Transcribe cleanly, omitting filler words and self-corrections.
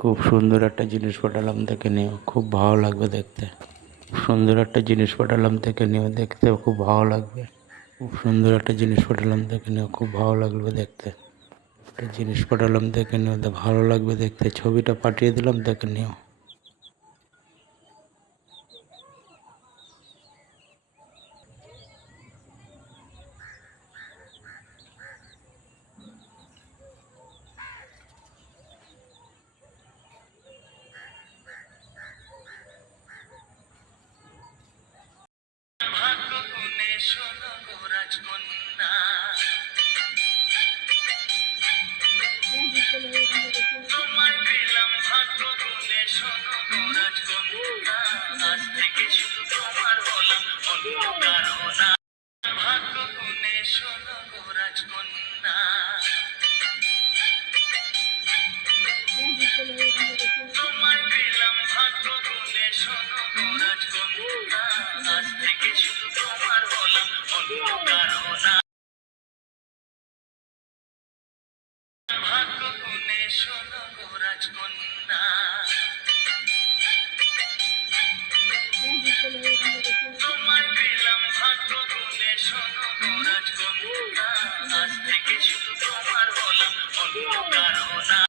খুব সুন্দর একটা জিনিস পাঠালাম, দেখে নিও, খুব ভালো লাগবে দেখতে। খুব সুন্দর একটা জিনিস পাঠালাম, দেখে নিও, দেখতে খুব ভালো লাগবে। খুব সুন্দর একটা জিনিস পাঠালাম, দেখে নিও, খুব ভালো লাগবে দেখতে। একটা জিনিস পাঠালাম, দেখে নিও, ভালো লাগবে দেখতে। ছবিটা পাঠিয়ে দিলাম, দেখে নিও। ভাগ্য গুণে শোনো গো রাজকন্যা, তোমায় পেলাম ভাগ্য গুণে শোনো গো রাজকন্যা। আজ থেকে শুধু তোমার হলাম, অন্য কারো না। ভাগ্য গুণে শোনো গো রাজকন্যা, তোমায় পেলাম ভাগ্য গুণে শোনো গো রাজকন্যা। আজ থেকে শুধু তোমার হলাম, অন্য কারো না। ভাগ্য গুণে শোনো গো রাজকন্যা, তোমায় পেলাম ভাগ্য গুণে শোনো গো রাজকন্যা। আজ থেকে শুধু তোমার হলাম, অন্য কারো না।